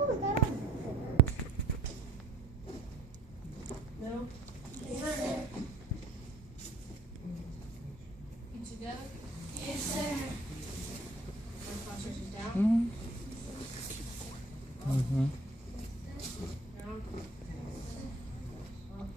No? Yes, sir. You together? Yes, sir. Process is down. Mm-hmm. Down. Up.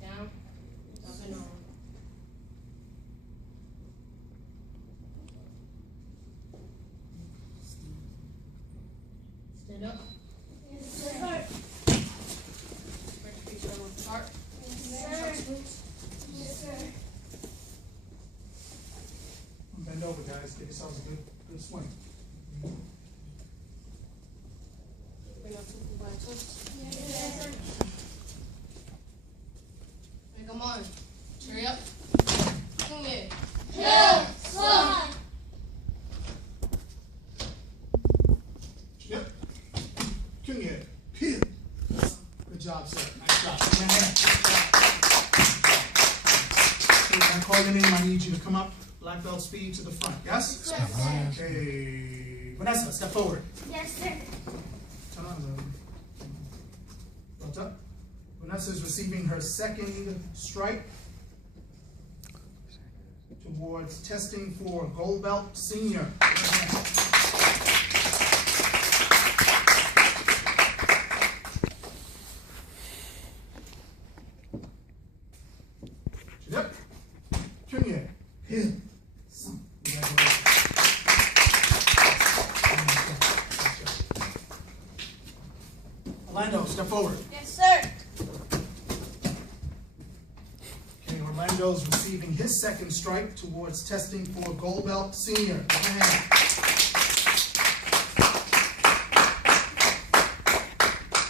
Down. Up and on. Stand up. Yes, sir. Spread your feet so apart. Yes, sir. Yes, sir. Bend over, guys. Give yourselves a good swing. Bring up two by twist. Yes, sir. Hey, come on. Hurry up. Come here. Yes, sir. Yep. Kunye. Here. Good job, sir. Nice job. Come in here. Okay, I'm calling in. I need you to come up. Black belt speed to the front. Yes? Yes, sir. Okay. Vanessa, step forward. Yes, sir. Turn on the belt up. Vanessa is receiving her second strike towards testing for gold belt senior. Yep. Kunye. Here. Orlando, step forward. Yes, sir. Okay, Orlando's receiving his second strike towards testing for gold belt senior. Go ahead.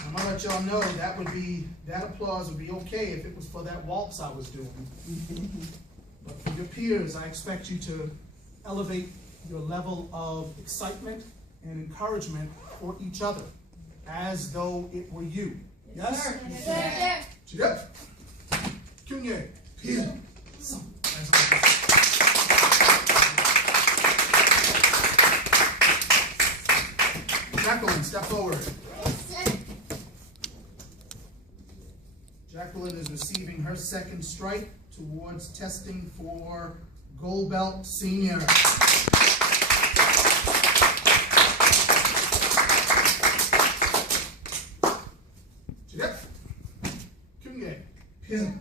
I'm gonna let y'all know that applause would be okay if it was for that waltz I was doing. But for your peers, I expect you to elevate your level of excitement and encouragement for each other, as though it were you. Yes? Yes, sir. Yep. Kunye. Here. Some. Jacqueline, step forward. Yes, sir. Jacqueline is receiving her second strike towards testing for gold belt senior. Yep. Kunye. Here.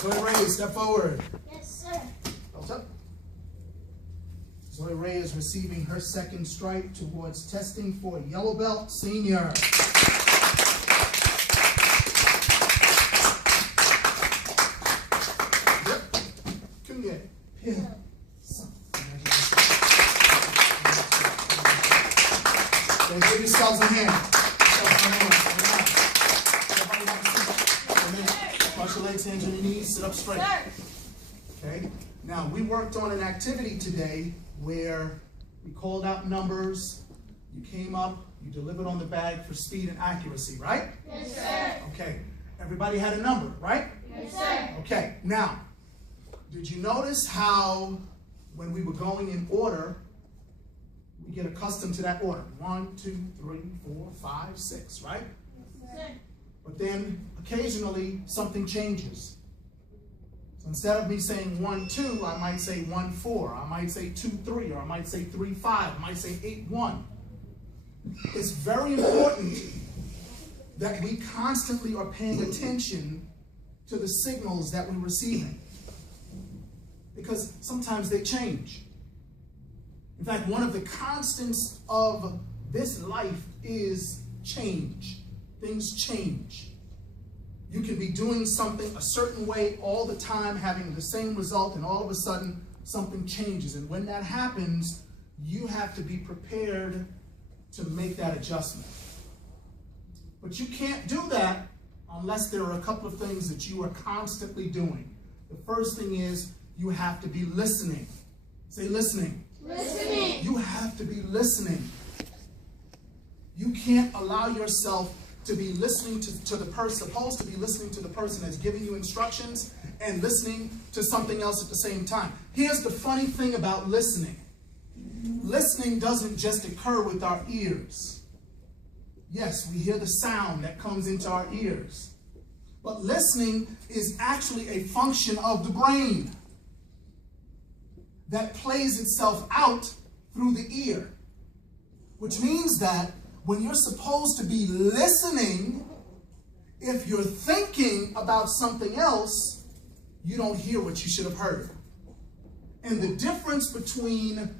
Zoe Ray, step forward. Yes, sir. Belt up. Zoe Ray is receiving her second strike towards testing for yellow belt senior. Yep. Kunye. Here. So give yourselves a hand. Cross your legs, hands on your knees, sit up straight. Sir. Okay? Now, we worked on an activity today where we called out numbers, you came up, you delivered on the bag for speed and accuracy, right? Yes, sir. Okay. Everybody had a number, right? Yes, sir. Okay. Now, did you notice how when we were going in order, we get accustomed to that order? 1, 2, 3, 4, 5, 6, right? Yes, sir. But then occasionally something changes. So instead of me saying 1, 2, I might say 1, 4. I might say 2, 3, or I might say 3, 5. I might say 8, 1. It's very important that we constantly are paying attention to the signals that we're receiving, because sometimes they change. In fact, one of the constants of this life is change. Things change. You can be doing something a certain way all the time, having the same result, and all of a sudden something changes. And when that happens, you have to be prepared to make that adjustment. But you can't do that unless there are a couple of things that you are constantly doing. The first thing is you have to be listening. Say listening. Listening. You have to be listening. You can't allow yourself to be listening to the person, supposed to be listening to the person that's giving you instructions and listening to something else at the same time. Here's the funny thing about listening. Listening doesn't just occur with our ears. Yes, we hear the sound that comes into our ears. But listening is actually a function of the brain that plays itself out through the ear. Which means that when you're supposed to be listening, if you're thinking about something else, you don't hear what you should have heard. And the difference between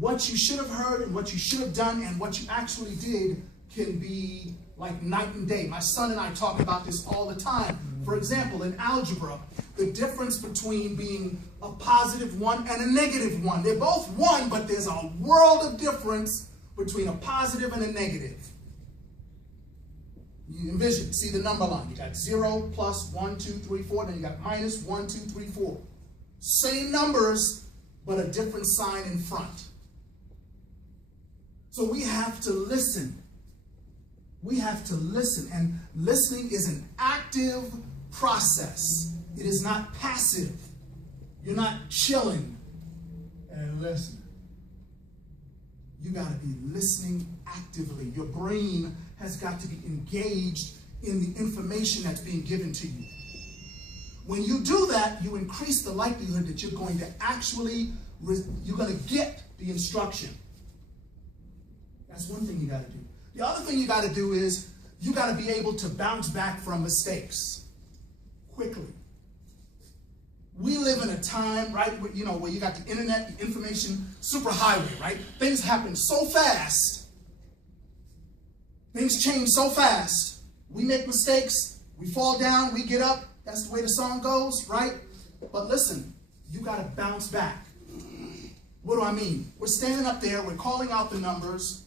what you should have heard and what you should have done and what you actually did can be like night and day. My son and I talk about this all the time. For example, in algebra, the difference between being a positive one and a negative one. They're both one, but there's a world of difference between a positive and a negative. You envision, see the number line. You got 0, plus, 1, 2, 3, 4. Then you got minus 1, 2, 3, 4. Same numbers, but a different sign in front. So we have to listen. We have to listen. And listening is an active process. It is not passive. You're not chilling and listening. You got to be listening actively. Your brain has got to be engaged in the information that's being given to you. When you do that, you increase the likelihood that you're going to actually, you're going to get the instruction. That's one thing you got to do. The other thing you got to do is you got to be able to bounce back from mistakes quickly. We live in a time, right, where you got the internet, the information superhighway, right? Things happen so fast. Things change so fast. We make mistakes. We fall down. We get up. That's the way the song goes, right? But listen, you got to bounce back. What do I mean? We're standing up there. We're calling out the numbers.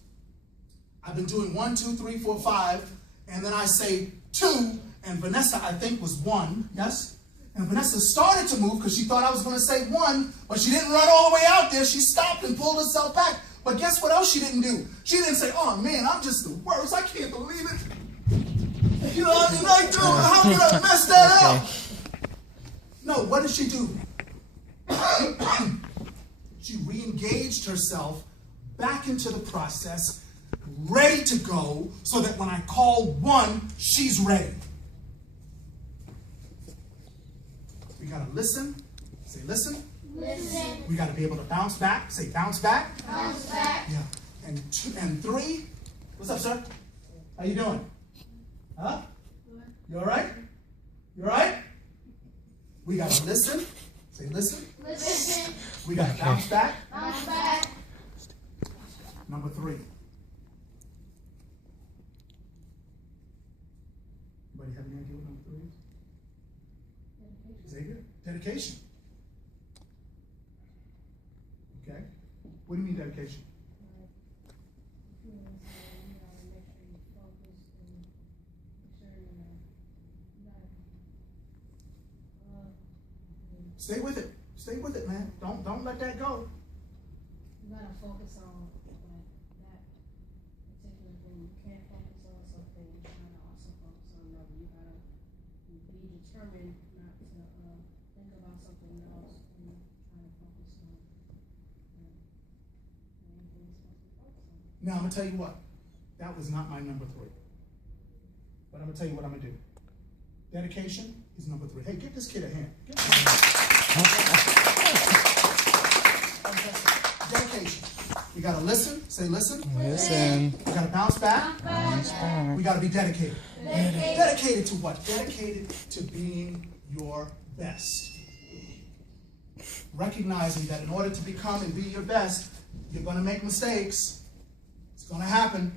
I've been doing 1, 2, 3, 4, 5. And then I say 2. And Vanessa, I think, was 1. Yes? And Vanessa started to move because she thought I was going to say 1, but she didn't run all the way out there. She stopped and pulled herself back. But guess what else she didn't do? She didn't say, oh man, I'm just the worst. I can't believe it. You know what I mean? Like, dude, how could I mess that up? No, what did she do? She re-engaged herself back into the process, ready to go, so that when I call 1, she's ready. We got to listen. Say listen. Listen. We got to be able to bounce back. Say bounce back. Bounce back. Yeah. And 2 and 3. What's up, sir? How you doing? Huh? You all right? You all right? We got to listen. Say listen. Listen. We got to bounce back. Bounce back. Number 3. Anybody have any idea what number 3 is? Xavier? Dedication. Okay. What do you mean dedication? Stay with it. Stay with it, man. Don't let that go. You gotta focus on that particular thing. You can't focus on something and try to also focus on another. You gotta be determined not to think about something else and try to focus on anything you're supposed to focus on. Now, I'm going to tell you what. That was not my number 3. But I'm going to tell you what I'm going to do. Dedication is number 3. Hey, give this kid a hand. Dedication. We got to listen. Say listen. Listen. We got to bounce back. Bounce back. We got to be dedicated. Dedicated to what? Dedicated to being your best. Recognizing that in order to become and be your best, you're going to make mistakes. It's going to happen.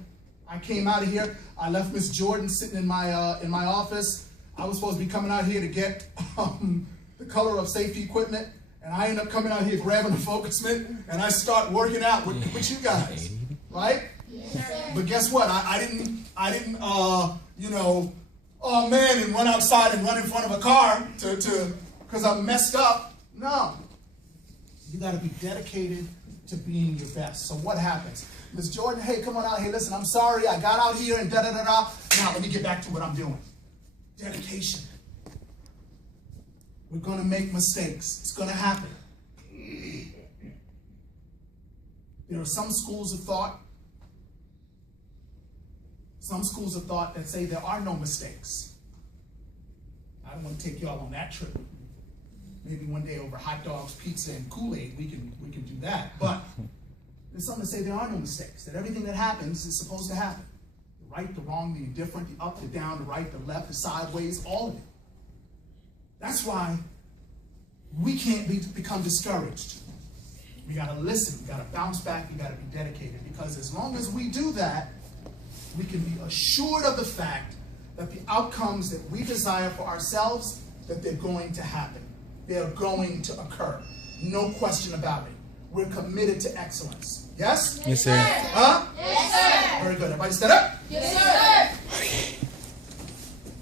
I came out of here. I left Miss Jordan sitting in my office. I was supposed to be coming out here to get the color of safety equipment, and I end up coming out here grabbing a focus mitt, and I start working out with you guys, right? Yes, But guess what? I didn't oh man, and run outside and run in front of a car because I'm messed up. No. You got to be dedicated to being your best. So what happens? Ms. Jordan, hey, come on out here. Listen, I'm sorry. I got out here and da-da-da-da. Now let me get back to what I'm doing. Dedication. We're going to make mistakes. It's going to happen. There are some schools of thought that say there are no mistakes. I don't want to take y'all on that trip. Maybe one day over hot dogs, pizza, and Kool-Aid, we can do that. But there's some that say there are no mistakes, that everything that happens is supposed to happen. The right, the wrong, the indifferent, the up, the down, the right, the left, the sideways, all of it. That's why we can't become discouraged. We got to listen, we got to bounce back, we got to be dedicated, because as long as we do that, we can be assured of the fact that the outcomes that we desire for ourselves, that they're going to happen. They're going to occur. No question about it. We're committed to excellence. Yes? Yes, sir. Huh? Yes, sir. Very good. Everybody stand up. Yes, sir.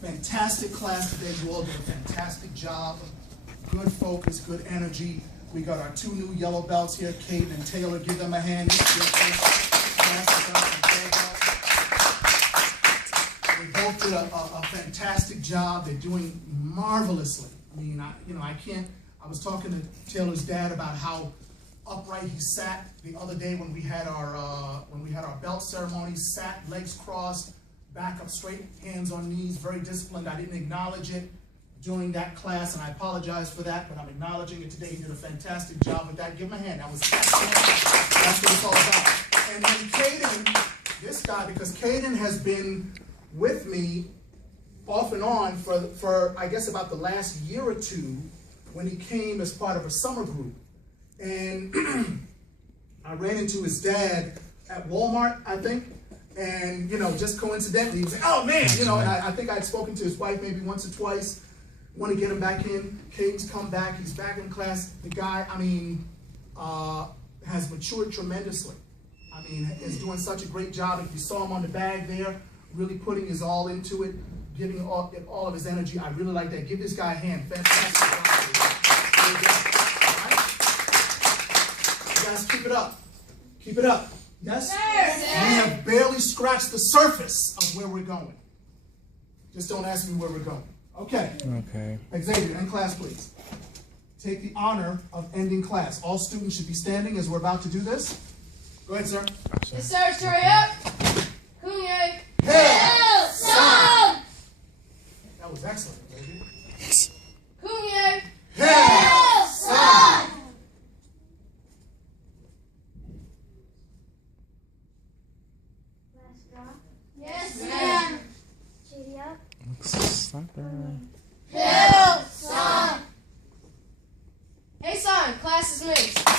Fantastic class today. You all did a fantastic job. Good focus, good energy. We got our 2 new yellow belts here, Kate and Taylor. Give them a hand. They both did a fantastic job. They're doing marvelously. I mean, I was talking to Taylor's dad about how upright he sat the other day when we had our belt ceremony. Sat, legs crossed, back up straight, hands on knees, very disciplined. I didn't acknowledge it during that class, and I apologize for that, but I'm acknowledging it today. He did a fantastic job with that. Give him a hand. That was excellent. That's what it's all about. And then Caden, this guy, because Caden has been with me off and on for I guess about the last year or two, when he came as part of a summer group. And I ran into his dad at Walmart, I think, and just coincidentally, he was like, oh man, and I think I'd spoken to his wife maybe once or twice. Want to get him back in. Caden's come back, he's back in class. The guy, has matured tremendously. Is doing such a great job. If you saw him on the bag there, really putting his all into it, giving all of his energy. I really like that. Give this guy a hand. Fantastic job. You guys keep it up. Keep it up. Yes? Sir. We have barely scratched the surface of where we're going. Just don't ask me where we're going. Okay. Okay. Xavier, end class, please. Take the honor of ending class. All students should be standing as we're about to do this. Go ahead, sir. Yes, sir. Hurry up. Kunye. Hail, son. That was excellent, Xavier. Kunye. Hail, son. Last drop. Yes, ma'am. Chitty up. Something. Hail, son. Hey, son. Class is mixed.